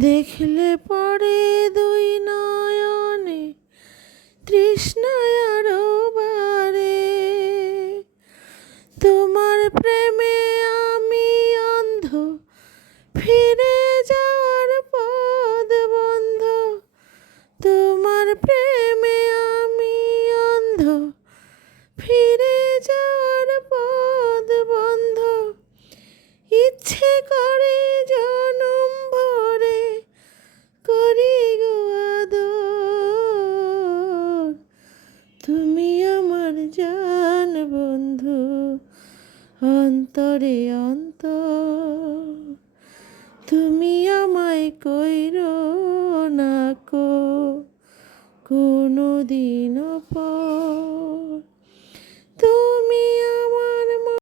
দেখলে পরে দুই নয়নে তৃষ্ণায় আরো বাড়ে, তোমার প্রেমে আমি অন্ধ, ফিরে যাওয়ার পথ বন্ধ। তোমার প্রেমে আমি অন্ধ, ফিরে যাওয়ার পথ বন্ধ। ইচ্ছে করে জনম ভরে করি গো আদর, তুমি আমার জান বন্ধু, অন্তরে অন্তর। তুমি আমায় কইরো না কো কোনো দিনও পর।